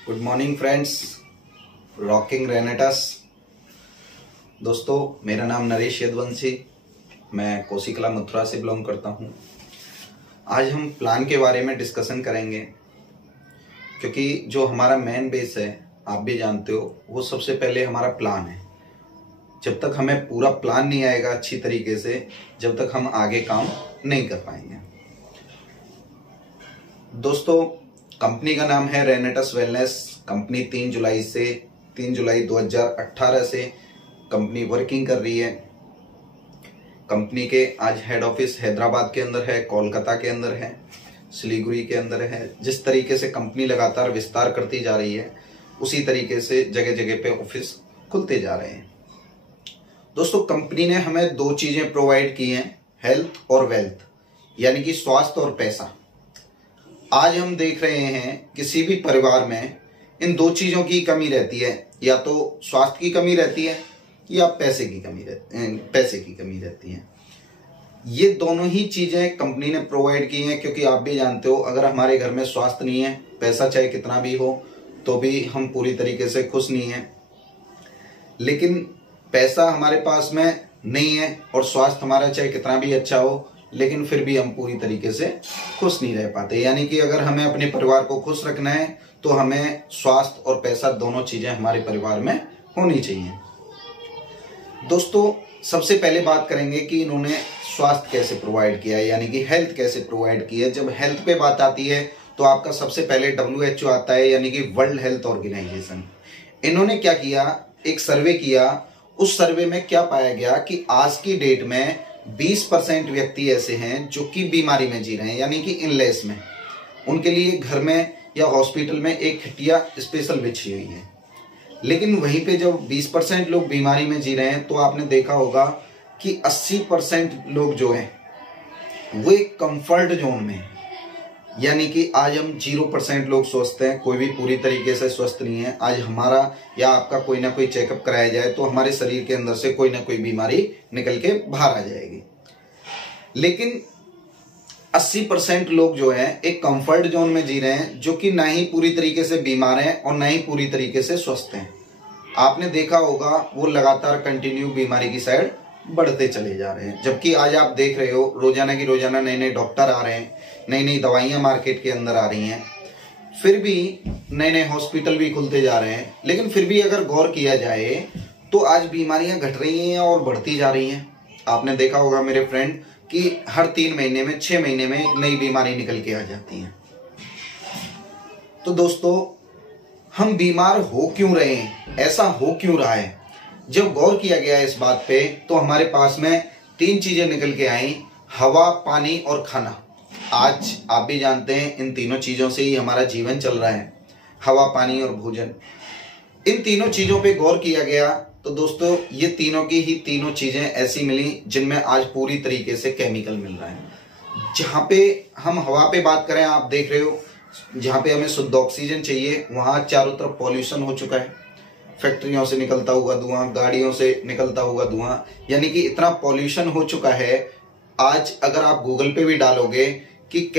Good morning friends, rocking रेनेटस। दोस्तों, मेरा नाम नरेश यदुवंशी, मैं कोसीकला मथुरा से बिलोंग करता हूँ। आज हम प्लान के बारे में डिस्कशन करेंगे, क्योंकि जो हमारा मेन बेस है, आप भी जानते हो, वो सबसे पहले हमारा प्लान है। जब तक हमें पूरा प्लान नहीं आएगा अच्छी तरीके से, जब तक हम आगे काम नहीं कर पाएंगे। दोस्तों, कंपनी का नाम है रेनेटस वेलनेस। कंपनी 3 जुलाई 2018 से कंपनी वर्किंग कर रही है। कंपनी के आज हेड ऑफिस हैदराबाद के अंदर है, कोलकाता के अंदर है, सिलीगुड़ी के अंदर है। जिस तरीके से कंपनी लगातार विस्तार करती जा रही है, उसी तरीके से जगह जगह पे ऑफिस खुलते जा रहे हैं। दोस्तों, कंपनी ने हमें 2 चीजें प्रोवाइड की हैं, हेल्थ और वेल्थ, यानी कि स्वास्थ्य और पैसा। आज हम देख रहे हैं किसी भी परिवार में इन 2 चीजों की कमी रहती है, या तो स्वास्थ्य की कमी रहती है या पैसे की कमी रहती है। ये दोनों ही चीजें कंपनी ने प्रोवाइड की हैं, क्योंकि आप भी जानते हो, अगर हमारे घर में स्वास्थ्य नहीं है, पैसा चाहे कितना भी हो तो भी हम पूरी तरीके से खुश नहीं है। लेकिन पैसा हमारे पास में नहीं है और स्वास्थ्य हमारा चाहे कितना भी अच्छा हो, लेकिन फिर भी हम पूरी तरीके से खुश नहीं रह पाते। यानी कि अगर हमें अपने परिवार को खुश रखना है तो हमें स्वास्थ्य और पैसा दोनों चीजें हमारे परिवार में होनी चाहिए। दोस्तों, सबसे पहले बात करेंगे कि इन्होंने स्वास्थ्य कैसे प्रोवाइड किया है, यानी कि हेल्थ कैसे प्रोवाइड की है। जब हेल्थ पे बात आती है तो आपका सबसे पहले WHO आता है, यानी कि वर्ल्ड हेल्थ ऑर्गेनाइजेशन। इन्होंने क्या किया, एक सर्वे किया। उस सर्वे में क्या पाया गया कि आज की डेट में 20% व्यक्ति ऐसे हैं जो कि बीमारी में जी रहे हैं, यानी कि इलनेस में। उनके लिए घर में या हॉस्पिटल में एक खटिया स्पेशल बिछी हुई है। लेकिन वहीं पे जब 20% लोग बीमारी में जी रहे हैं, तो आपने देखा होगा कि 80% लोग जो हैं वो एक कंफर्ट जोन में है। यानी कि आज हम 0% लोग स्वस्थ हैं, कोई भी पूरी तरीके से स्वस्थ नहीं है। आज हमारा या आपका कोई ना कोई चेकअप कराया जाए तो हमारे शरीर के अंदर से कोई ना कोई बीमारी निकल के बाहर आ जाएगी। लेकिन 80% लोग जो हैं एक कंफर्ट जोन में जी रहे हैं, जो कि ना ही पूरी तरीके से बीमार हैं और ना ही पूरी तरीके से स्वस्थ हैं। आपने देखा होगा वो लगातार कंटिन्यू बीमारी की साइड बढ़ते चले जा रहे हैं। जबकि आज आप देख रहे हो रोजाना की रोजाना नए नए डॉक्टर आ रहे हैं, नई नई दवाइयां मार्केट के अंदर आ रही हैं, फिर भी नए नए हॉस्पिटल भी खुलते जा रहे हैं। लेकिन फिर भी अगर गौर किया जाए तो आज बीमारियां घट रही हैं और बढ़ती जा रही हैं। आपने देखा होगा मेरे फ्रेंड कि हर 3 महीने में 6 महीने में एक नई बीमारी निकल के आ जाती है। तो दोस्तों, हम बीमार हो क्यों रहे हैं, ऐसा हो क्यों रहा है? जब गौर किया गया इस बात पे तो हमारे पास में 3 चीजें निकल के आई, हवा, पानी और खाना। आज आप भी जानते हैं इन तीनों चीजों से ही हमारा जीवन चल रहा है, हवा, पानी और भोजन। इन तीनों चीजों पे गौर किया गया तो दोस्तों, ये तीनों की ही तीनों चीजें ऐसी मिली जिनमें आज पूरी तरीके से केमिकल मिल रहा है। जहाँ पे हम हवा पे बात करें, आप देख रहे हो, जहाँ पे हमें शुद्ध ऑक्सीजन चाहिए, वहां चारों तरफ पॉल्यूशन हो चुका है। फैक्ट्रियों से निकलता हुआ धुआं, गाड़ियों से निकलता हुआ धुआं, यानी कि इतना पॉल्यूशन हो चुका है। आज अगर आप गूगल पे भी डालोगे कि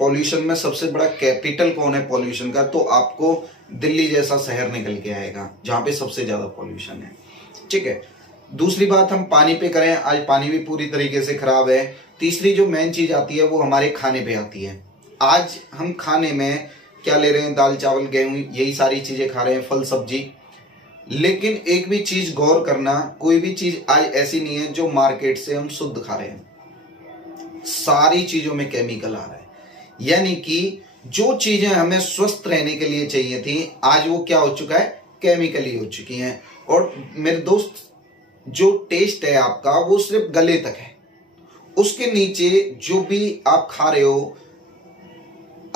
पॉल्यूशन में सबसे बड़ा कैपिटल कौन है पॉल्यूशन का, तो आपको दिल्ली जैसा शहर निकल के आएगा, जहां पे सबसे ज्यादा पॉल्यूशन है। ठीक है। दूसरी बात हम पानी पे करें, आज पानी भी पूरी तरीके से खराब है। तीसरी जो मेन चीज आती है वो हमारे खाने पे आती है। आज हम खाने में क्या ले रहे हैं, दाल चावल गेहूं, यही सारी चीजें खा रहे हैं, फल सब्जी। लेकिन एक भी चीज गौर करना, कोई भी चीज आज ऐसी नहीं है जो मार्केट से हम शुद्ध खा रहे हैं। सारी चीजों में केमिकल आ रहा है। यानी कि जो चीजें हमें स्वस्थ रहने के लिए चाहिए थी, आज वो क्या हो चुका है, केमिकल ही हो चुकी हैं। और मेरे दोस्त, जो टेस्ट है आपका वो सिर्फ गले तक है, उसके नीचे जो भी आप खा रहे हो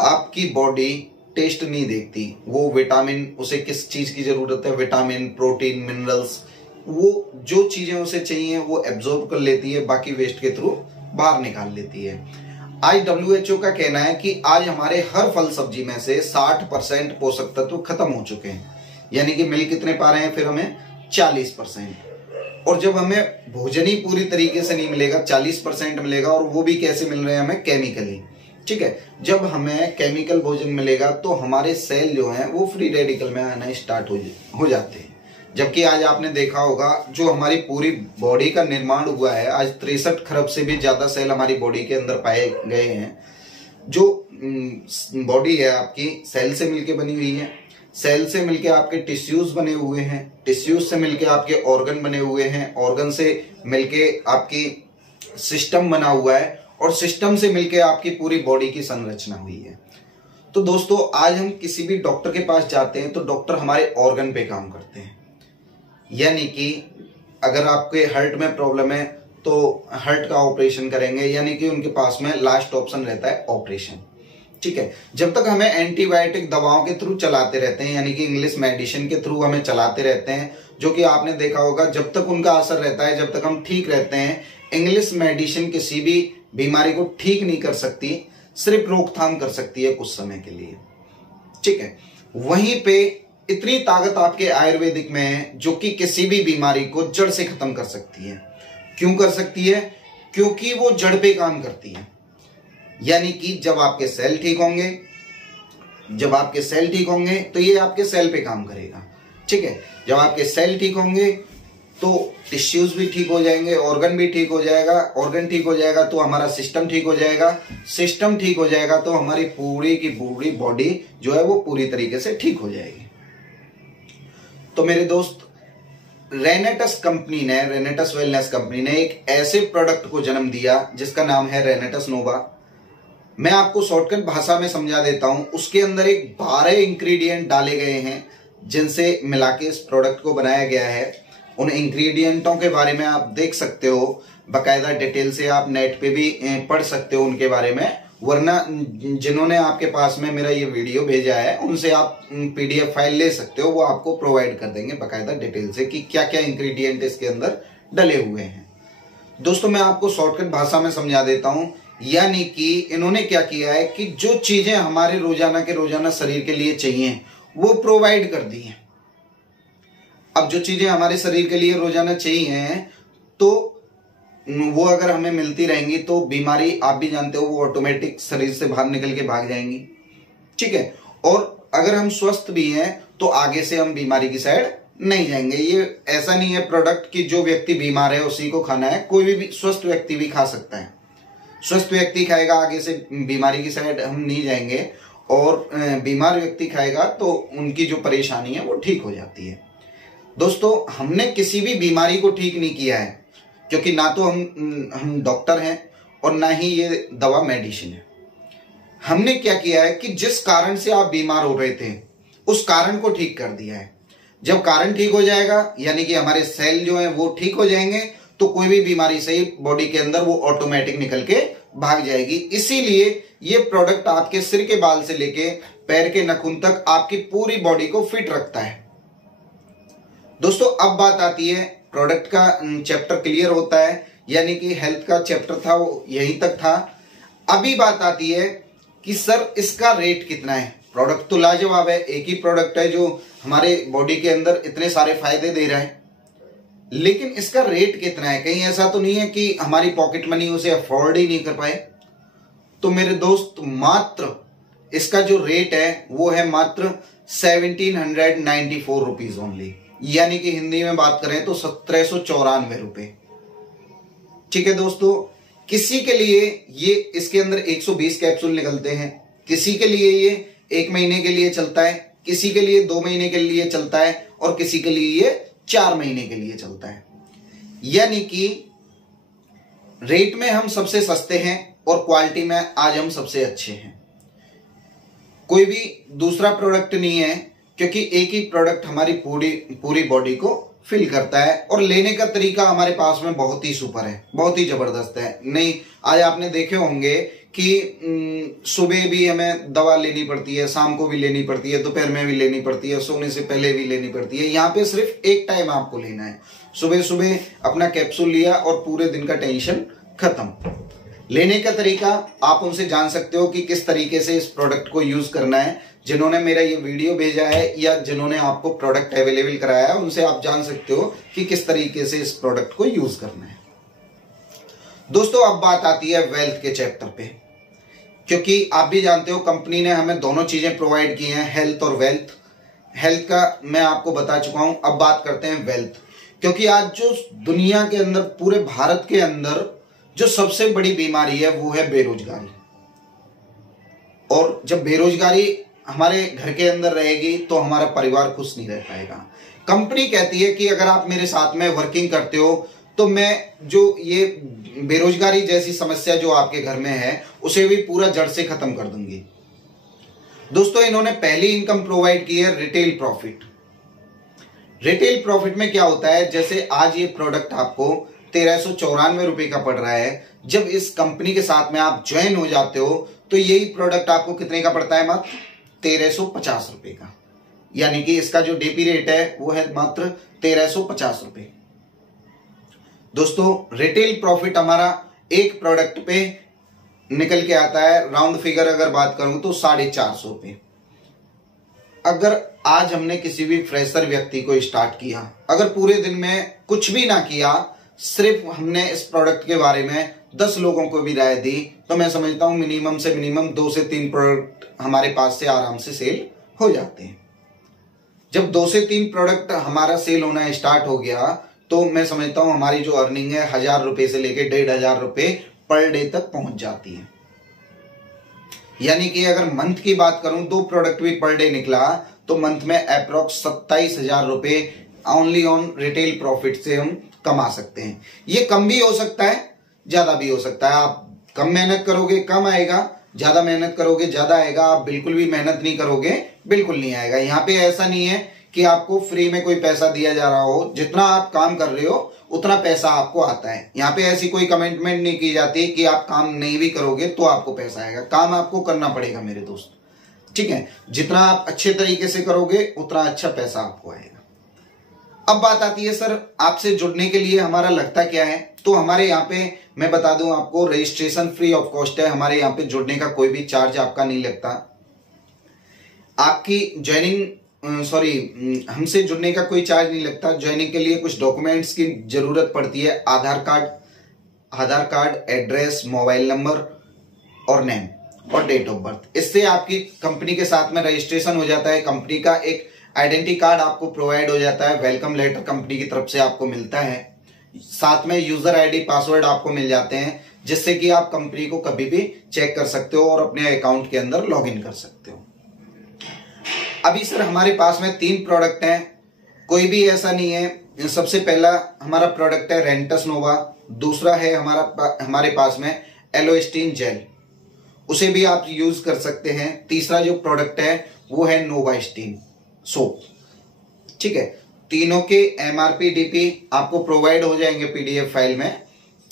आपकी बॉडी टेस्ट नहीं देखती। वो विटामिन, उसे किस चीज की जरूरत है, विटामिन, प्रोटीन, मिनरल्स, वो जो चीजें उसे चाहिए वो एब्जॉर्ब कर लेती है, बाकी वेस्ट के थ्रू बाहर निकाल लेती है। आज WHO का कहना है कि आज हमारे हर फल सब्जी में से 60% पोषक तत्व खत्म हो चुके हैं। यानी कि मिल कितने पा रहे हैं फिर हमें, 40%। और जब हमें भोजन ही पूरी तरीके से नहीं मिलेगा, 40% मिलेगा, और वो भी कैसे मिल रहे हैं हमें, केमिकली। ठीक है, जब हमें केमिकल भोजन मिलेगा तो हमारे सेल जो हैं वो फ्री रेडिकल में आना स्टार्ट हो जाते हैं। जबकि आज आपने देखा होगा जो हमारी पूरी बॉडी का निर्माण हुआ है, आज 63 खरब से भी ज्यादा सेल हमारी बॉडी के अंदर पाए गए हैं। जो बॉडी है आपकी सेल से मिलके बनी हुई है, सेल से मिलके आपके टिश्यूज बने हुए हैं, टिश्यूज से मिलके आपके ऑर्गन बने हुए हैं, ऑर्गन से मिलके आपकी सिस्टम बना हुआ है, और सिस्टम से मिलके आपकी पूरी बॉडी की संरचना हुई है। तो दोस्तों आज हम किसी भी डॉक्टर के पास जाते हैं तो डॉक्टर हमारे ऑर्गन पे काम करते हैं। यानी कि अगर आपके हार्ट में प्रॉब्लम है तो हार्ट का ऑपरेशन करेंगे, यानी कि उनके पास में लास्ट ऑप्शन रहता है ऑपरेशन। ठीक है, जब तक हमें एंटीबायोटिक दवाओं के थ्रू चलाते रहते हैं, यानी कि इंग्लिश मेडिसिन के थ्रू हमें चलाते रहते हैं, जो कि आपने देखा होगा जब तक उनका असर रहता है, जब तक हम ठीक रहते हैं, इंग्लिश मेडिसिन किसी भी बीमारी को ठीक नहीं कर सकती, सिर्फ रोकथाम कर सकती है कुछ समय के लिए। ठीक है, वहीं पे इतनी ताकत आपके आयुर्वेदिक में है जो कि किसी भी बीमारी को जड़ से खत्म कर सकती है। क्यों कर सकती है? क्योंकि वो जड़ पे काम करती है। यानी कि जब आपके सेल ठीक होंगे, जब आपके सेल ठीक होंगे तो ये आपके सेल पे काम करेगा। ठीक है, जब आपके सेल ठीक होंगे तो टिश्यूज भी ठीक हो जाएंगे, ऑर्गन भी ठीक हो जाएगा, ऑर्गन ठीक हो जाएगा तो हमारा सिस्टम ठीक हो जाएगा, सिस्टम ठीक हो जाएगा तो हमारी पूरी की पूरी बॉडी जो है वो पूरी तरीके से ठीक हो जाएगी। तो मेरे दोस्त, रेनेटस कंपनी ने, रेनेटस वेलनेस कंपनी ने एक ऐसे प्रोडक्ट को जन्म दिया जिसका नाम है रेनेटस नोवा। मैं आपको शॉर्टकट भाषा में समझा देता हूं। उसके अंदर एक 12 इंग्रेडिएंट डाले गए हैं जिनसे मिला के इस प्रोडक्ट को बनाया गया है। उन इंग्रेडिएंटों के बारे में आप देख सकते हो, बाकायदा डिटेल से आप नेट पे भी पढ़ सकते हो उनके बारे में, वरना जिन्होंने आपके पास में मेरा ये वीडियो भेजा है उनसे आप PDF फाइल ले सकते हो, वो आपको प्रोवाइड कर देंगे बाकायदा डिटेल से कि क्या क्या इंग्रेडिएंट इसके अंदर डले हुए हैं। दोस्तों मैं आपको शॉर्टकट भाषा में समझा देता हूं। यानी कि इन्होंने क्या किया है कि जो चीजें हमारे रोजाना के रोजाना शरीर के लिए चाहिए वो प्रोवाइड कर दी हैं। अब जो चीजें हमारे शरीर के लिए रोजाना चाहिए तो वो अगर हमें मिलती रहेंगी तो बीमारी, आप भी जानते हो, वो ऑटोमेटिक शरीर से बाहर निकल के भाग जाएंगी। ठीक है, और अगर हम स्वस्थ भी हैं तो आगे से हम बीमारी की साइड नहीं जाएंगे। ये ऐसा नहीं है प्रोडक्ट कि जो व्यक्ति बीमार है उसी को खाना है, कोई भी स्वस्थ व्यक्ति भी खा सकता है। स्वस्थ व्यक्ति खाएगा, आगे से बीमारी की साइड हम नहीं जाएंगे, और बीमार व्यक्ति खाएगा तो उनकी जो परेशानी है वो ठीक हो जाती है। दोस्तों हमने किसी भी बीमारी को ठीक नहीं किया है, क्योंकि ना तो हम डॉक्टर हैं और ना ही ये दवा मेडिसिन है। हमने क्या किया है कि जिस कारण से आप बीमार हो रहे थे उस कारण को ठीक कर दिया है। जब कारण ठीक हो जाएगा, यानी कि हमारे सेल जो है वो ठीक हो जाएंगे, तो कोई भी बीमारी सही बॉडी के अंदर वो ऑटोमेटिक निकल के भाग जाएगी। इसीलिए ये प्रोडक्ट आपके सिर के बाल से लेके पैर के नाखून तक आपकी पूरी बॉडी को फिट रखता है। दोस्तों अब बात आती है, प्रोडक्ट का चैप्टर क्लियर होता है, यानी कि हेल्थ का चैप्टर था वो यहीं तक था। अभी बात आती है कि सर इसका रेट कितना है। प्रोडक्ट तो लाजवाब है, एक ही प्रोडक्ट है जो हमारे बॉडी के अंदर इतने सारे फायदे दे रहा है, लेकिन इसका रेट कितना है? कहीं ऐसा तो नहीं है कि हमारी पॉकेट मनी उसे अफोर्ड ही नहीं कर पाए? तो मेरे दोस्त मात्र इसका जो रेट है वो है मात्र 1794 रुपीज ओनली, यानी कि हिंदी में बात करें तो 1794 रुपए। ठीक है दोस्तों, किसी के लिए ये इसके अंदर 120 कैप्सूल निकलते हैं, किसी के लिए ये 1 महीने के लिए चलता है, किसी के लिए 2 महीने के लिए चलता है, और किसी के लिए ये 4 महीने के लिए चलता है। यानी कि रेट में हम सबसे सस्ते हैं और क्वालिटी में आज हम सबसे अच्छे हैं। कोई भी दूसरा प्रोडक्ट नहीं है, क्योंकि एक ही प्रोडक्ट हमारी पूरी बॉडी को फिल करता है, और लेने का तरीका हमारे पास में बहुत ही सुपर है, बहुत ही जबरदस्त है। नहीं, आज आपने देखे होंगे कि सुबह भी हमें दवा लेनी पड़ती है, शाम को भी लेनी पड़ती है, दोपहर में भी लेनी पड़ती है, सोने से पहले भी लेनी पड़ती है। यहाँ पे सिर्फ एक टाइम आपको लेना है, सुबह सुबह अपना कैप्सूल लिया और पूरे दिन का टेंशन खत्म। लेने का तरीका आप उनसे जान सकते हो कि किस तरीके से इस प्रोडक्ट को यूज करना है। जिन्होंने मेरा ये वीडियो भेजा है या जिन्होंने आपको प्रोडक्ट अवेलेबल कराया है, उनसे आप जान सकते हो कि किस तरीके से इस प्रोडक्ट को यूज करना है। दोस्तों अब बात आती है वेल्थ के चैप्टर पे। क्योंकि आप भी जानते हो कंपनी ने हमें दोनों चीजें प्रोवाइड की हैं, हेल्थ और वेल्थ। हेल्थ का मैं आपको बता चुका हूं, अब बात करते हैं वेल्थ। क्योंकि आज जो दुनिया के अंदर, पूरे भारत के अंदर जो सबसे बड़ी बीमारी है वो है बेरोजगारी। और जब बेरोजगारी हमारे घर के अंदर रहेगी तो हमारा परिवार खुश नहीं रह पाएगा। कंपनी कहती है कि अगर आप मेरे साथ में वर्किंग करते हो तो मैं जो ये बेरोजगारी जैसी समस्या जो आपके घर में है उसे भी पूरा जड़ से खत्म कर दूंगी। दोस्तों, इन्होंने पहली इनकम प्रोवाइड की है रिटेल प्रॉफिट। रिटेल प्रॉफिट में क्या होता है, जैसे आज ये प्रोडक्ट आपको 1394 रुपए का पड़ रहा है, जब इस कंपनी के साथ में आप ज्वाइन हो जाते हो तो यही प्रोडक्ट आपको कितने का पड़ता है, मात्र 1350 रुपए का। यानी कि इसका जो डीपी रेट है वो है मात्र 1350 रुपए। दोस्तों, रिटेल प्रॉफिट हमारा एक प्रोडक्ट पे निकल के आता है, राउंड फिगर अगर बात करूं तो 450 रुपए। अगर आज हमने किसी भी फ्रेशर व्यक्ति को स्टार्ट किया, अगर पूरे दिन में कुछ भी ना किया, सिर्फ हमने इस प्रोडक्ट के बारे में 10 लोगों को भी राय दी, तो मैं समझता हूं मिनिमम से मिनिमम 2 से 3 प्रोडक्ट हमारे पास से आराम से सेल हो जाते हैं। जब 2 से 3 प्रोडक्ट हमारा सेल होना स्टार्ट हो गया तो मैं समझता हूं हमारी जो अर्निंग है 1000 रुपए से लेके 1500 रुपए पर डे तक पहुंच जाती है। यानी कि अगर मंथ की बात करूं, 2 प्रोडक्ट भी पर डे निकला तो मंथ में अप्रोक्स 27,000 रुपए ओनली ऑन रिटेल प्रॉफिट से हम कमा सकते हैं। ये कम भी हो सकता है, ज्यादा भी हो सकता है। आप कम मेहनत करोगे कम आएगा, ज्यादा मेहनत करोगे ज्यादा आएगा। आप बिल्कुल भी मेहनत नहीं करोगे बिल्कुल नहीं आएगा। यहाँ पे ऐसा नहीं है कि आपको फ्री में कोई पैसा दिया जा रहा हो, जितना आप काम कर रहे हो उतना पैसा आपको आता है। यहाँ पे ऐसी कोई कमिटमेंट नहीं की जाती कि आप काम नहीं भी करोगे तो आपको पैसा आएगा। काम आपको करना पड़ेगा मेरे दोस्त, ठीक है। जितना आप अच्छे तरीके से करोगे उतना अच्छा पैसा आपको आएगा। अब बात आती है सर आपसे जुड़ने के लिए हमारा लगता क्या है, तो हमारे यहाँ पे मैं बता दूं आपको, रजिस्ट्रेशन फ्री ऑफ कॉस्ट है। हमारे यहाँ पे जुड़ने का कोई भी चार्ज आपका नहीं लगता। आपकी ज्वाइनिंग हमसे जुड़ने का कोई चार्ज नहीं लगता। ज्वाइनिंग के लिए कुछ डॉक्यूमेंट्स की जरूरत पड़ती है, आधार कार्ड, एड्रेस, मोबाइल नंबर और नेम और डेट ऑफ बर्थ। इससे आपकी कंपनी के साथ में रजिस्ट्रेशन हो जाता है। कंपनी का एक आइडेंटिटी कार्ड आपको प्रोवाइड हो जाता है, वेलकम लेटर कंपनी की तरफ से आपको मिलता है। साथ में यूजर आईडी, पासवर्ड आपको मिल जाते हैं, जिससे कि आप कंपनी को कभी भी चेक कर सकते हो और अपने अकाउंट के अंदर लॉगिन कर सकते हो। अभी सर हमारे पास में 3 प्रोडक्ट हैं, कोई भी ऐसा नहीं है। सबसे पहला हमारा प्रोडक्ट है रेंटस नोवा, दूसरा है हमारे पास में एलोस्टीन जेल, उसे भी आप यूज कर सकते हैं। तीसरा जो प्रोडक्ट है वो है नोवास्टीन सोप, ठीक है। तीनों के एमआरपी डीपी आपको प्रोवाइड हो जाएंगे पीडीएफ फाइल में,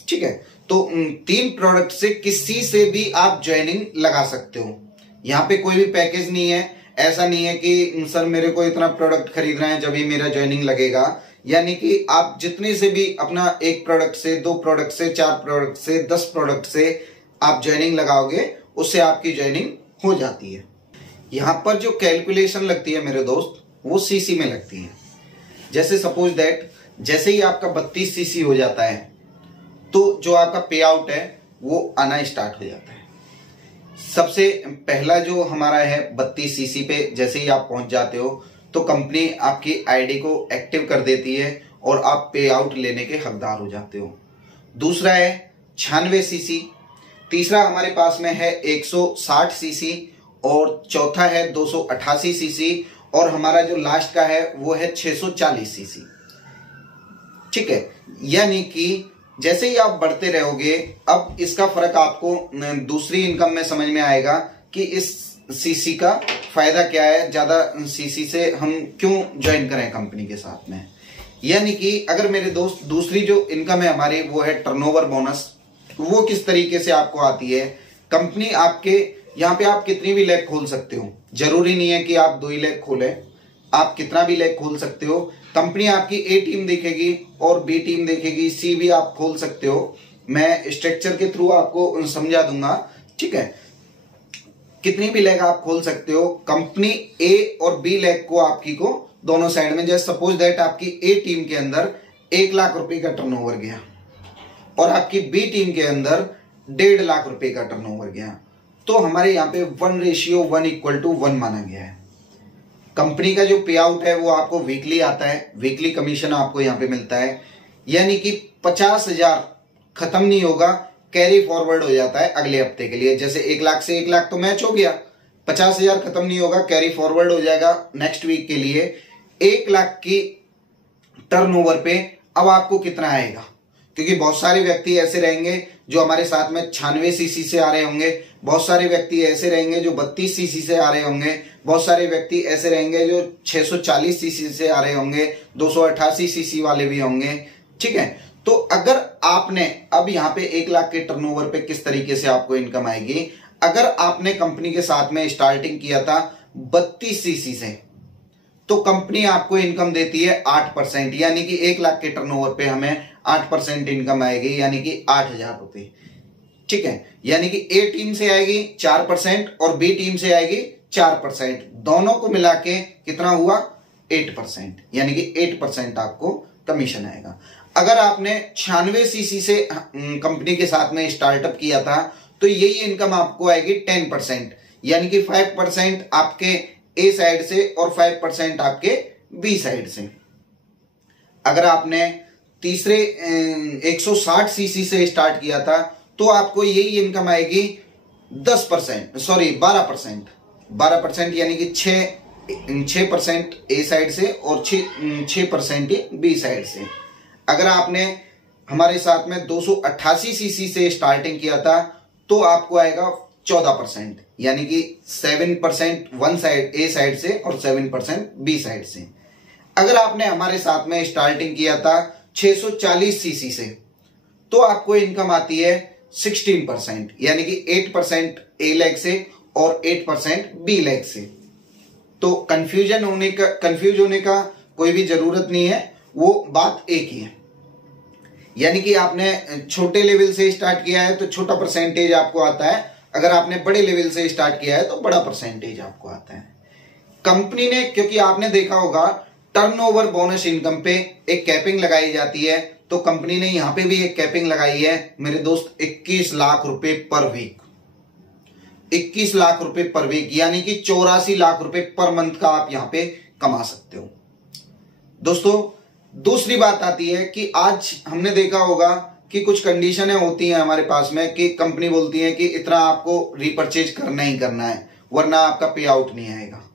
ठीक है। तो 3 प्रोडक्ट से किसी से भी आप ज्वाइनिंग लगा सकते हो। यहाँ पे कोई भी पैकेज नहीं है, ऐसा नहीं है कि सर मेरे को इतना प्रोडक्ट खरीदना है जब ही मेरा ज्वाइनिंग लगेगा। यानी कि आप जितने से भी अपना 1 प्रोडक्ट से, 2 प्रोडक्ट से, 4 प्रोडक्ट से, 10 प्रोडक्ट से आप ज्वाइनिंग लगाओगे, उससे आपकी ज्वाइनिंग हो जाती है। यहाँ पर जो कैलकुलेशन लगती है मेरे दोस्त, वो सीसी में लगती है। जैसे सपोज दैट जैसे ही आपका 32 सीसी हो जाता है तो जो आपका पे आउट है वो आना स्टार्ट हो जाता है। सबसे पहला जो हमारा है 32 सीसी पे जैसे ही आप पहुंच जाते हो तो कंपनी आपकी आईडी को एक्टिव कर देती है और आप पे आउट लेने के हकदार हो जाते हो। दूसरा है 96 सीसी, तीसरा हमारे पास में है 160 सीसी और चौथा है 288 सीसी और हमारा जो लास्ट का है वो है 640 सीसी, ठीक है। यानी कि जैसे ही आप बढ़ते रहोगे, अब इसका फर्क आपको दूसरी इनकम में समझ में आएगा कि इस सीसी का फायदा क्या है, ज्यादा सीसी से हम क्यों ज्वाइन करें कंपनी के साथ में। यानी कि अगर मेरे दोस्त दूसरी जो इनकम है हमारी वो है टर्नओवर बोनस। वो किस तरीके से आपको आती है, कंपनी आपके यहाँ पे आप कितनी भी लैब खोल सकते हो, जरूरी नहीं है कि आप 2 ही लैब खोलें, आप कितना भी लैब खोल सकते हो। कंपनी आपकी ए टीम देखेगी और बी टीम देखेगी, सी भी आप खोल सकते हो। मैं स्ट्रक्चर के थ्रू आपको समझा दूंगा, ठीक है। कितनी भी लैब आप खोल सकते हो। कंपनी ए और बी लैब को आपकी को दोनों साइड में, जैसे सपोज दैट आपकी ए टीम के अंदर 1 लाख रुपए का टर्नओवर गया और आपकी बी टीम के अंदर 1.5 लाख रुपए का टर्नओवर गया, तो हमारे यहाँ पे 1:1 माना गया है। कंपनी का जो पे आउट है वो आपको वीकली आता है, वीकली कमीशन आपको यहाँ पे मिलता है, यानी कि 50,000 खत्म नहीं होगा, कैरी फॉरवर्ड हो जाता है अगले हफ्ते के लिए। जैसे 1 लाख से 1 लाख तो मैच हो गया, 50,000 खत्म नहीं होगा, कैरी फॉरवर्ड हो जाएगा नेक्स्ट वीक के लिए। 1 लाख की टर्नओवर पे अब आपको कितना आएगा, क्योंकि बहुत सारे व्यक्ति ऐसे रहेंगे जो हमारे साथ में 96 सीसी से आ रहे होंगे, बहुत सारे व्यक्ति ऐसे रहेंगे जो 32 सीसी से आ रहे होंगे, बहुत सारे व्यक्ति ऐसे रहेंगे जो 640 सीसी से आ रहे होंगे, 288 सीसी वाले भी होंगे, ठीक है। तो अगर आपने अब यहाँ पे 1 लाख के टर्नओवर पे किस तरीके से आपको इनकम आएगी, अगर आपने कंपनी के साथ में स्टार्टिंग किया था 32 सीसी से, तो कंपनी आपको इनकम देती है 8%, यानी कि 1 लाख के टर्नओवर पे हमें 8% इनकम आएगी, यानी कि 8,000 रुपए, ठीक है। यानी कि ए टीम से आएगी 4% और बी टीम से आएगी 4%, दोनों को मिला के कितना हुआ 8%, यानी कि 8% आपको कमीशन आएगा। अगर आपने 96 सीसी से कंपनी के साथ में स्टार्टअप किया था तो यही इनकम आपको आएगी 10%, यानी कि 5% आपके ए साइड से और 5% आपके बी साइड से। अगर आपने तीसरे 160 सीसी से स्टार्ट किया था तो आपको यही इनकम आएगी 12%, यानी कि 6% ए साइड से और 6% बी साइड से। अगर आपने हमारे साथ में 288 सीसी से स्टार्टिंग किया था तो आपको आएगा 14%, यानी कि 7% वन साइड ए साइड से और 7% बी साइड से। अगर आपने हमारे साथ में स्टार्टिंग किया था 640 सीसी से तो आपको इनकम आती है 16%, यानी कि 8% ए लेग से और 8% बी लेग से। तो कंफ्यूज होने का कोई भी जरूरत नहीं है, वो बात एक ही है। यानी कि आपने छोटे लेवल से स्टार्ट किया है तो छोटा परसेंटेज आपको आता है, अगर आपने बड़े लेवल से स्टार्ट किया है तो बड़ा परसेंटेज आपको आता है। कंपनी ने, क्योंकि आपने देखा होगा टर्नओवर बोनस इनकम पे एक कैपिंग लगाई जाती है, तो कंपनी ने यहां पे भी एक कैपिंग लगाई है मेरे दोस्त, 21 लाख रुपए पर वीक, 21 लाख रुपए पर वीक, यानी कि 84 लाख रुपए पर मंथ का आप यहां पे कमा सकते हो। दोस्तों दूसरी बात आती है कि आज हमने देखा होगा कि कुछ कंडीशनें होती हैं हमारे पास में कि कंपनी बोलती है कि इतना आपको रिपर्चेज करना ही करना है वरना आपका पे आउट नहीं आएगा,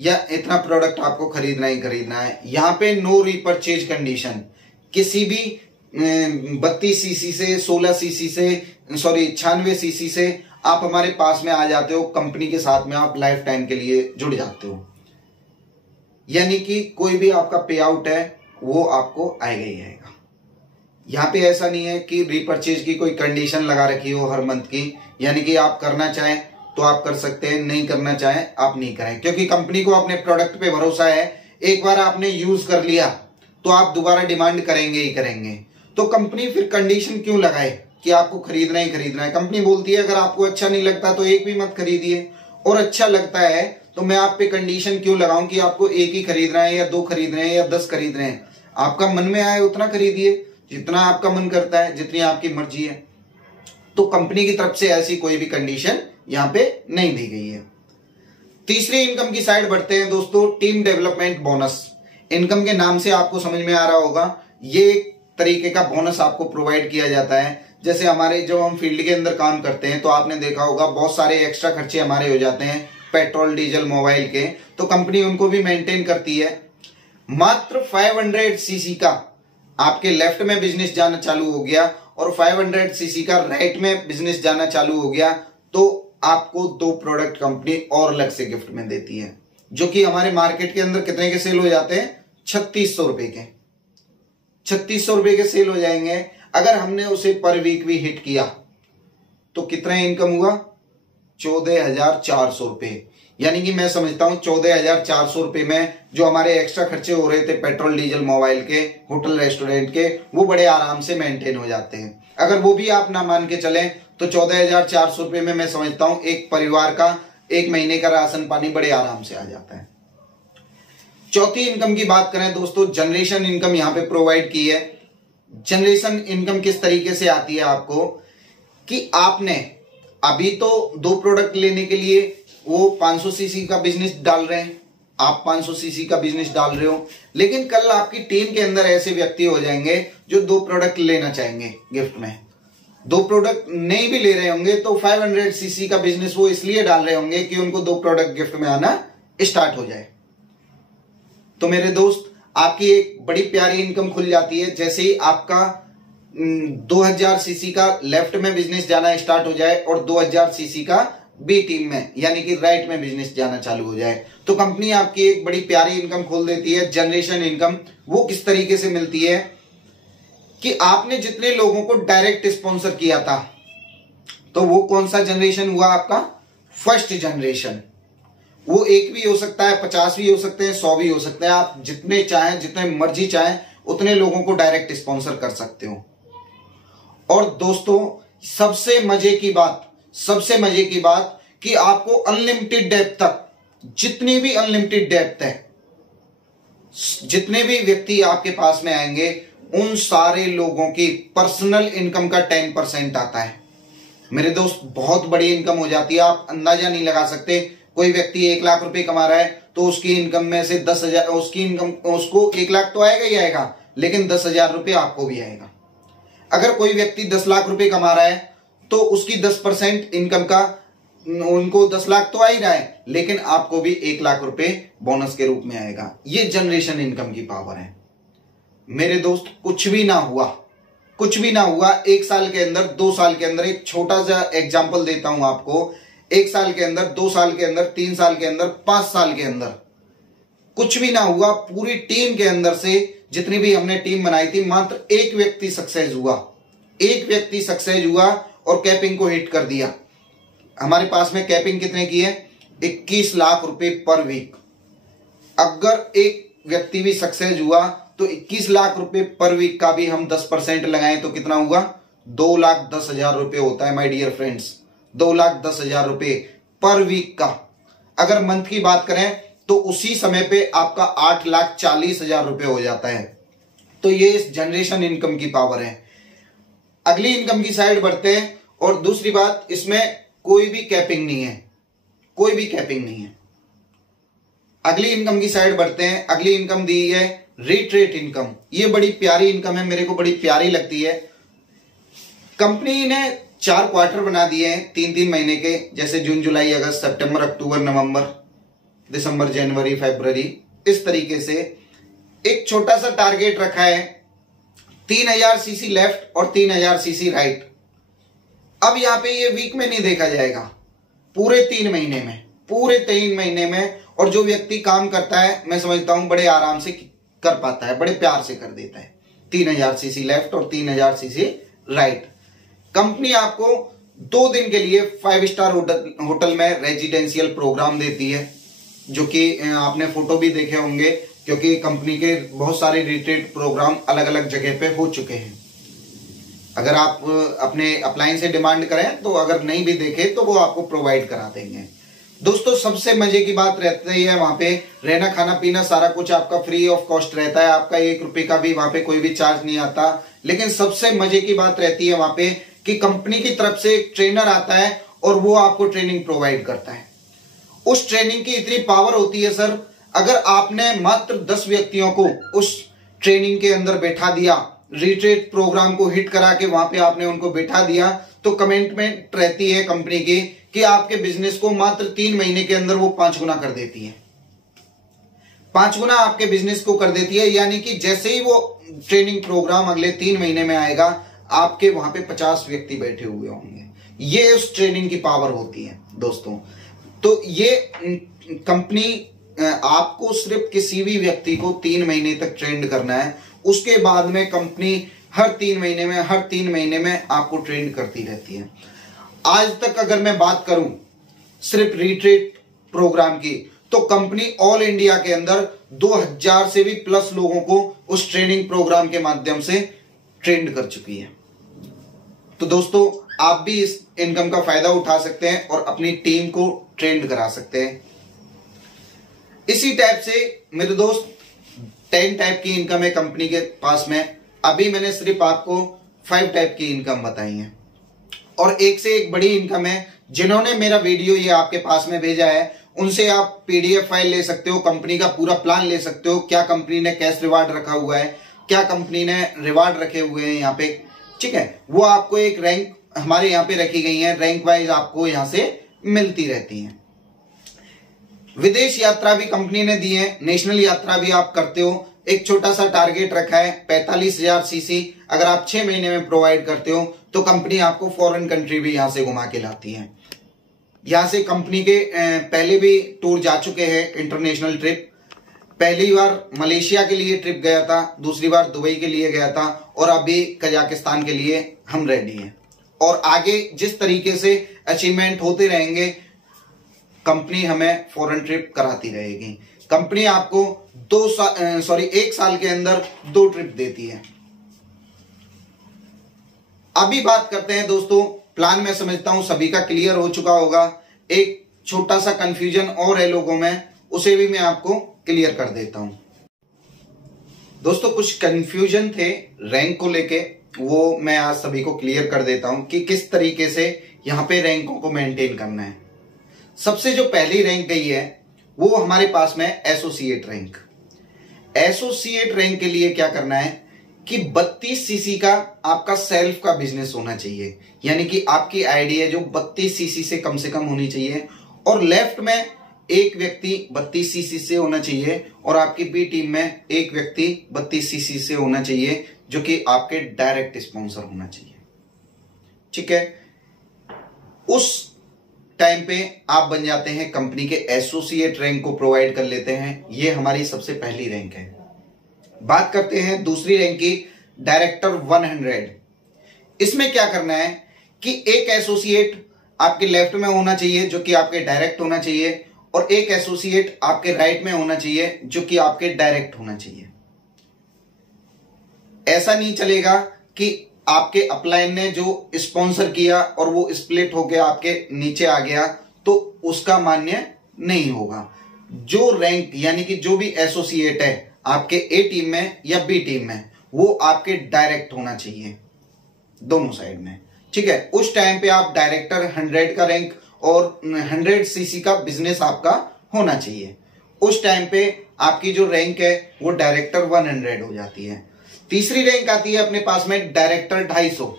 या इतना प्रोडक्ट आपको खरीदना ही खरीदना है। यहां पे नो रिपर्चेज कंडीशन, किसी भी 32 सीसी से 16 सीसी से 96 सीसी से आप हमारे पास में आ जाते हो, कंपनी के साथ में आप लाइफ टाइम के लिए जुड़ जाते हो, यानी कि कोई भी आपका पे आउट है वो आपको आएगा ही आएगा। यहाँ पे ऐसा नहीं है कि रिपर्चेज की कोई कंडीशन लगा रखी हो हर मंथ की, यानी कि आप करना चाहें तो आप कर सकते हैं, नहीं करना चाहें आप नहीं करें, क्योंकि कंपनी को अपने प्रोडक्ट पे भरोसा है। एक बार आपने यूज कर लिया तो आप दोबारा डिमांड करेंगे ही करेंगे, तो कंपनी फिर कंडीशन क्यों लगाए कि आपको खरीदना ही खरीदना है। कंपनी बोलती है अगर आपको अच्छा नहीं लगता तो एक भी मत खरीदिए, और अच्छा लगता है तो मैं आप पे कंडीशन क्यों लगाऊं कि आपको एक ही खरीदना है या 2 खरीदना है या 10 खरीदना है। आपका मन में आए उतना खरीदिए, जितना आपका मन करता है, जितनी आपकी मर्जी है। तो कंपनी की तरफ से ऐसी कोई भी कंडीशन यहां पे नहीं दी गई है। तीसरी इनकम की साइड बढ़ते हैं दोस्तों, टीम डेवलपमेंट बोनस। इनकम के नाम से आपको समझ में आ रहा होगा, ये एक तरीके का बोनस आपको प्रोवाइड किया जाता है। जैसे हमारे जब हम फील्ड के अंदर काम करते हैं तो आपने देखा होगा बहुत सारे एक्स्ट्रा खर्चे हमारे हो जाते हैं, पेट्रोल डीजल मोबाइल के, तो कंपनी उनको भी मेंटेन करती है। मात्र 500 सीसी का आपके लेफ्ट में बिजनेस जाना चालू हो गया और 500 सीसी का राइट में बिजनेस जाना चालू हो गया तो आपको 2 प्रोडक्ट कंपनी और अलग से गिफ्ट में देती है, जो कि हमारे मार्केट के अंदर कितने के सेल हो जाते हैं, 3600 रुपए के, 3600 रुपए के सेल हो जाएंगे। अगर हमने उसे पर वीक भी हिट किया तो कितना इनकम हुआ, 14,400 रुपए। यानी कि मैं समझता हूं 14,400 रुपए में जो हमारे एक्स्ट्रा खर्चे हो रहे थे पेट्रोल डीजल मोबाइल के, होटल रेस्टोरेंट के, वो बड़े आराम से मेंटेन हो जाते हैं। अगर वो भी आप ना मान के चलें तो 14,400 रुपए में मैं समझता हूं एक परिवार का 1 महीने का राशन पानी बड़े आराम से आ जाता है। चौथी इनकम की बात करें दोस्तों, जनरेशन इनकम यहां पे प्रोवाइड की है। जनरेशन इनकम किस तरीके से आती है आपको, कि आपने अभी तो 2 प्रोडक्ट लेने के लिए वो 500 सीसी का बिजनेस डाल रहे हैं, आप 500 सीसी का बिजनेस डाल रहे हो, लेकिन कल आपकी टीम के अंदर ऐसे व्यक्ति हो जाएंगे जो 2 प्रोडक्ट लेना चाहेंगे गिफ्ट में। 2 प्रोडक्ट नहीं भी ले रहे होंगे तो 500 सीसी का बिजनेस वो इसलिए डाल रहे होंगे कि उनको 2 प्रोडक्ट गिफ्ट में आना स्टार्ट हो जाए। तो मेरे दोस्त, आपकी एक बड़ी प्यारी इनकम खुल जाती है जैसे ही आपका 2000 सीसी का लेफ्ट में बिजनेस जाना स्टार्ट हो जाए और 2000 सीसी का बी टीम में यानी कि राइट में बिजनेस जाना चालू हो जाए। तो कंपनी आपकी एक बड़ी प्यारी इनकम खोल देती है। जनरेशन इनकम वो किस तरीके से मिलती है कि आपने जितने लोगों को डायरेक्ट स्पॉन्सर किया था, तो वो कौन सा जनरेशन हुआ आपका? First generation. वो 1 भी हो सकता है, 50 भी हो सकते हैं, 100 भी हो सकते हैं। आप जितने चाहें, जितने मर्जी चाहें, उतने लोगों को डायरेक्ट स्पॉन्सर कर सकते हो। और दोस्तों, सबसे मजे की बात कि आपको अनलिमिटेड डेप्थ तक, जितनी भी अनलिमिटेड डेप्थ है, जितने भी व्यक्ति आपके पास में आएंगे, उन सारे लोगों की पर्सनल इनकम का 10% आता है। मेरे दोस्त, बहुत बड़ी इनकम हो जाती है, आप अंदाजा नहीं लगा सकते। कोई व्यक्ति 1 लाख रुपए कमा रहा है तो उसकी इनकम में से 10,000, उसकी इनकम, उसको 1 लाख तो आएगा ही आएगा, लेकिन 10,000 रुपए आपको भी आएगा। अगर कोई व्यक्ति 10 लाख रुपए कमा रहा है तो उसकी 10% इनकम का, उनको 10 लाख तो आ ही रहा है, लेकिन आपको भी 1 लाख रुपए बोनस के रूप में आएगा। ये जनरेशन इनकम की पावर है मेरे दोस्त। कुछ भी ना हुआ 1 साल के अंदर, 2 साल के अंदर, एक छोटा सा एग्जांपल देता हूं आपको। 1 साल के अंदर, 2 साल के अंदर, 3 साल के अंदर, 5 साल के अंदर कुछ भी ना हुआ, पूरी टीम के अंदर से जितनी भी हमने टीम बनाई थी, मात्र 1 व्यक्ति सक्सेस हुआ और कैपिंग को हिट कर दिया। हमारे पास में कैपिंग कितने की है? 21 लाख रुपए पर वीक। अगर एक व्यक्ति भी सक्सेस हुआ तो 21 लाख रुपए पर वीक का भी हम 10% लगाएं तो कितना हुआ? 2,10,000 रुपए होता है माय डियर फ्रेंड्स। 2,10,000 रुपए पर वीक का। अगर मंथ की बात करें तो उसी समय पे आपका 8,40,000 रुपए हो जाता है। तो ये इस जनरेशन इनकम की पावर है। अगली इनकम की साइड बढ़ते हैं। और दूसरी बात, इसमें कोई भी कैपिंग नहीं है। अगली इनकम की साइड बढ़ते हैं। अगली इनकम दी है रिट्रेट इनकम। ये बड़ी प्यारी इनकम है, मेरे को बड़ी प्यारी लगती है। कंपनी ने 4 क्वार्टर बना दिए हैं 3-3 महीने के, जैसे जून, जुलाई, अगस्त, सितंबर, अक्टूबर, नवंबर, दिसंबर, जनवरी, फरवरी। इस तरीके से एक छोटा सा टारगेट रखा है, 3000 सीसी लेफ्ट और 3000 सीसी राइट। अब यहां पे ये वीक में नहीं देखा जाएगा, पूरे 3 महीने में। और जो व्यक्ति काम करता है, मैं समझता हूं बड़े आराम से कर पाता है, बड़े प्यार से कर देता है। 3000 सीसी लेफ्ट और 3000 सीसी राइट। कंपनी आपको 2 दिन के लिए 5 स्टार होटल में रेजिडेंशियल प्रोग्राम देती है, जो कि आपने फोटो भी देखे होंगे, क्योंकि कंपनी के बहुत सारे रिट्रीट प्रोग्राम अलग अलग जगह पे हो चुके हैं। अगर आप अपने अपलाइन से डिमांड करें तो अगर नहीं भी देखे तो वो आपको प्रोवाइड करा देंगे। दोस्तों, सबसे मजे की बात रहती है वहां पे रहना, खाना पीना सारा कुछ आपका फ्री ऑफ कॉस्ट रहता है। आपका 1 रुपए का भी वहां पे कोई भी चार्ज नहीं आता। लेकिन सबसे मजे की बात रहती है वहां पे कि कंपनी की तरफ से एक ट्रेनर आता है और वो आपको ट्रेनिंग प्रोवाइड करता है। उस ट्रेनिंग की इतनी पावर होती है सर, अगर आपने मात्र 10 व्यक्तियों को उस ट्रेनिंग के अंदर बैठा दिया, रिट्रीट प्रोग्राम को हिट करा के वहां पे आपने उनको बैठा दिया, तो कमिटमेंट रहती है कंपनी की कि आपके बिजनेस को मात्र 3 महीने के अंदर वो 5 गुना कर देती है। 5 गुना आपके बिजनेस को कर देती है। यानी कि जैसे ही वो ट्रेनिंग प्रोग्राम अगले 3 महीने में आएगा, आपके वहां पे 50 व्यक्ति बैठे हुए होंगे। ये उस ट्रेनिंग की पावर होती है दोस्तों। तो ये कंपनी आपको सिर्फ किसी भी व्यक्ति को 3 महीने तक ट्रेंड करना है। उसके बाद में कंपनी हर 3 महीने में आपको ट्रेंड करती रहती है। आज तक अगर मैं बात करूं सिर्फ रिट्रीट प्रोग्राम की, तो कंपनी ऑल इंडिया के अंदर 2000 से भी प्लस लोगों को उस ट्रेनिंग प्रोग्राम के माध्यम से ट्रेंड कर चुकी है। तो दोस्तों, आप भी इस इनकम का फायदा उठा सकते हैं और अपनी टीम को ट्रेंड करा सकते हैं। इसी टाइप से मेरे दोस्त 10 टाइप की इनकम है कंपनी के पास में। अभी मैंने सिर्फ आपको 5 टाइप की इनकम बताई है। और एक से एक बड़ी इनकम है। जिन्होंने मेरा वीडियो ये आपके पास में भेजा है उनसे आप पीडीएफ फाइल ले सकते हो, कंपनी का पूरा प्लान ले सकते हो, क्या कंपनी ने कैश रिवार्ड रखा हुआ है, क्या कंपनी ने रिवार्ड रखे हुए हैं यहाँ पे, ठीक है। वो आपको एक रैंक हमारे यहाँ पे रखी गई है, रैंक वाइज आपको यहाँ से मिलती रहती है। विदेश यात्रा भी कंपनी ने दी है, नेशनल यात्रा भी आप करते हो। एक छोटा सा टारगेट रखा है 45,000 सीसी, अगर आप 6 महीने में प्रोवाइड करते हो तो कंपनी आपको फॉरेन कंट्री भी यहां से घुमा के लाती है। यहां से कंपनी के पहले भी टूर जा चुके हैं, इंटरनेशनल ट्रिप। पहली बार मलेशिया के लिए ट्रिप गया था, दूसरी बार दुबई के लिए गया था और अभी कजाकिस्तान के लिए हम रेडी हैं। और आगे जिस तरीके से अचीवमेंट होते रहेंगे कंपनी हमें फॉरेन ट्रिप कराती रहेगी। कंपनी आपको 1 साल के अंदर 2 ट्रिप देती है। अभी बात करते हैं दोस्तों प्लान। मैं समझता हूं सभी का क्लियर हो चुका होगा। एक छोटा सा कंफ्यूजन और है लोगों में, उसे भी मैं आपको क्लियर कर देता हूं। दोस्तों कुछ कंफ्यूजन थे रैंक को लेके, वो मैं आज सभी को क्लियर कर देता हूं कि किस तरीके से यहां पे रैंकों को मेंटेन करना है। सबसे जो पहली रैंक गई है वो हमारे पास में एसोसिएट रैंक। एसोसिएट रैंक के लिए क्या करना है कि 32 सीसी का आपका सेल्फ का बिजनेस होना चाहिए, यानी कि आपकी आईडी जो 32 सीसी से कम होनी चाहिए। और लेफ्ट में एक व्यक्ति 32 सीसी से होना चाहिए और आपकी बी टीम में एक व्यक्ति 32 सीसी से होना चाहिए, जो कि आपके डायरेक्ट स्पॉन्सर होना चाहिए, ठीक है। उस टाइम पे आप बन जाते हैं कंपनी के एसोसिएट रैंक को प्रोवाइड कर लेते हैं। ये हमारी सबसे पहली रैंक है। बात करते हैं दूसरी रैंक की, डायरेक्टर 100। इसमें क्या करना है कि एक एसोसिएट आपके लेफ्ट में होना चाहिए जो कि आपके डायरेक्ट होना चाहिए, और एक एसोसिएट आपके राइट में होना चाहिए जो कि आपके डायरेक्ट होना चाहिए। ऐसा नहीं चलेगा कि आपके अपलाइन ने जो स्पॉन्सर किया और वो स्प्लिट होकर आपके नीचे आ गया तो उसका मान्य नहीं होगा। जो रैंक यानी कि जो भी एसोसिएट है आपके ए टीम में या बी टीम में, वो आपके डायरेक्ट होना चाहिए दोनों साइड में, ठीक है। उस टाइम पे आप डायरेक्टर 100 का रैंक और 100 सीसी का बिजनेस आपका होना चाहिए। उस टाइम पे आपकी जो रैंक है वो डायरेक्टर 100 हो जाती है। तीसरी रैंक आती है अपने पास में डायरेक्टर 250।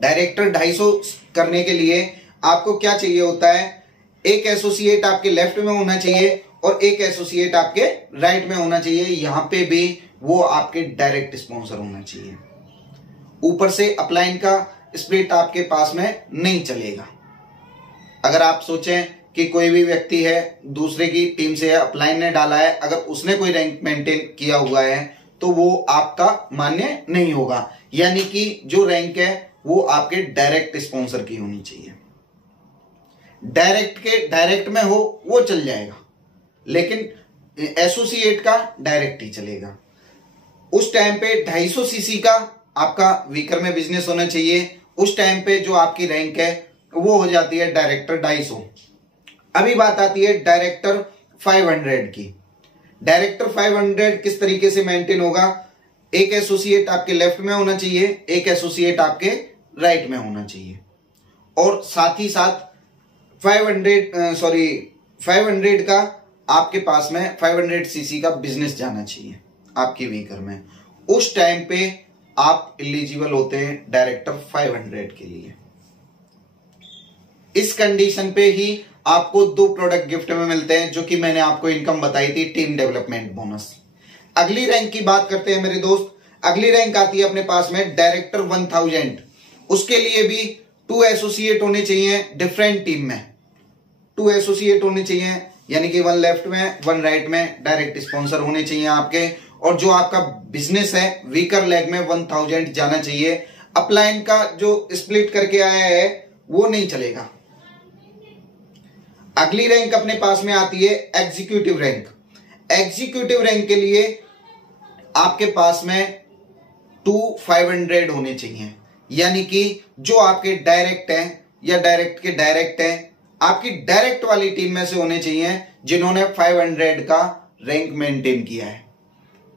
डायरेक्टर 250 करने के लिए आपको क्या चाहिए होता है, एक एसोसिएट आपके लेफ्ट में होना चाहिए और एक एसोसिएट आपके राइट में होना चाहिए। यहां पे भी वो आपके डायरेक्ट स्पॉन्सर होना चाहिए। ऊपर से अपलाइन का स्प्लिट आपके पास में नहीं चलेगा। अगर आप सोचें कि कोई भी व्यक्ति है दूसरे की टीम से है, अपलाइन ने डाला है, अगर उसने कोई रैंक मेंटेन किया हुआ है तो वो आपका मान्य नहीं होगा। यानी कि जो रैंक है वो आपके डायरेक्ट स्पॉन्सर की होनी चाहिए। डायरेक्ट में हो वो चल जाएगा, लेकिन एसोसिएट का डायरेक्ट ही चलेगा। उस टाइम पे 250 सीसी का आपका वीकर में बिजनेस होना चाहिए। उस टाइम पे जो आपकी रैंक है वो हो जाती है डायरेक्टर 250। अभी बात आती है डायरेक्टर 500 की। डायरेक्टर 500 किस तरीके से मेंटेन होगा, एक एसोसिएट आपके लेफ्ट में होना चाहिए, एक एसोसिएट आपके राइट में होना चाहिए, और साथ ही साथ 500 का आपके पास में 500 सीसी का बिजनेस जाना चाहिए आपकी वीकर में। उस टाइम पे आप एलिजिबल होते हैं डायरेक्टर 500 के लिए। इस कंडीशन पे ही आपको 2 प्रोडक्ट गिफ्ट में मिलते हैं, जो कि मैंने आपको इनकम बताई थी, टीम डेवलपमेंट बोनस। अगली रैंक की बात करते हैं मेरे दोस्त। अगली रैंक आती है अपने पास में डायरेक्टर 1000। उसके लिए भी 2 एसोसिएट होने चाहिए डिफरेंट टीम में। 2 एसोसिएट होने चाहिए, यानी कि 1 लेफ्ट में 1 राइट में डायरेक्ट स्पॉन्सर होने चाहिए आपके। और जो आपका बिजनेस है वीकर लेग में 1000 जाना चाहिए। अपलाइन का जो स्प्लिट करके आया है वो नहीं चलेगा। अगली रैंक अपने पास में आती है एग्जीक्यूटिव रैंक। एग्जीक्यूटिव रैंक के लिए आपके पास में 2 500 होने चाहिए, यानी कि जो आपके डायरेक्ट हैं या डायरेक्ट के डायरेक्ट हैं, आपकी डायरेक्ट वाली टीम में से होने चाहिए जिन्होंने 500 का रैंक मेंटेन किया है,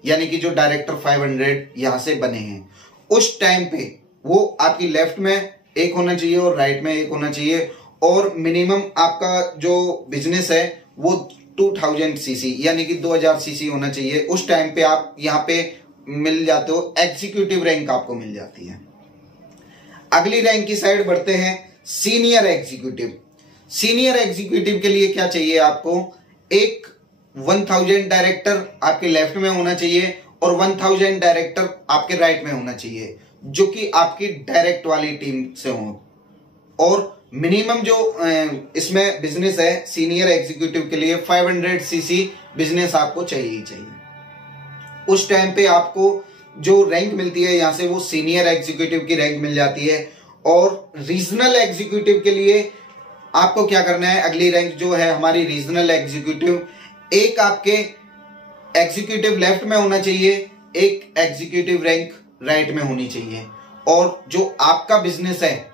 यानी कि जो डायरेक्टर 500 यहां से बने हैं। उस टाइम पे वो आपकी लेफ्ट में एक होना चाहिए और राइट में एक होना चाहिए। और मिनिमम आपका जो बिजनेस है वो 2000 सीसी यानी कि 2000 सीसी होना चाहिए। उस टाइम पे आप यहाँ पे मिल जाते हो, एग्जीक्यूटिव रैंक आपको मिल जाती है। अगली रैंक की साइड बढ़ते हैं, सीनियर एग्जीक्यूटिव। सीनियर एग्जीक्यूटिव के लिए क्या चाहिए आपको, एक 1000 डायरेक्टर आपके लेफ्ट में होना चाहिए और 1000 डायरेक्टर आपके राइट में होना चाहिए, जो कि आपकी डायरेक्ट वाली टीम से हो। और मिनिमम जो इसमें बिजनेस है सीनियर एग्जीक्यूटिव के लिए 500 सीसी बिजनेस आपको चाहिए ही चाहिए। उस टाइम पे आपको जो रैंक मिलती है यहां से वो सीनियर एग्जीक्यूटिव की रैंक मिल जाती है। और रीजनल एग्जीक्यूटिव के लिए आपको क्या करना है, अगली रैंक जो है हमारी रीजनल एग्जीक्यूटिव, एक आपके एग्जीक्यूटिव लेफ्ट में होना चाहिए, एक एग्जीक्यूटिव रैंक राइट में होनी चाहिए। और जो आपका बिजनेस है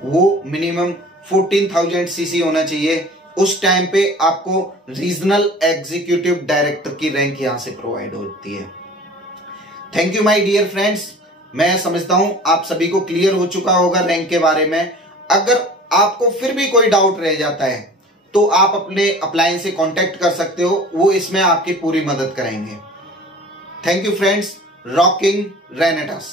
वो मिनिमम 14000 सीसी होना चाहिए। उस टाइम पे आपको रीजनल एग्जीक्यूटिव डायरेक्टर की रैंक यहां से प्रोवाइड होती है। Thank you my dear friends, मैं समझता हूं आप सभी को क्लियर हो चुका होगा रैंक के बारे में। अगर आपको फिर भी कोई डाउट रह जाता है तो आप अपने अपलाइन से कांटेक्ट कर सकते हो, वो इसमें आपकी पूरी मदद करेंगे। Thank you friends, rocking रेनेटस।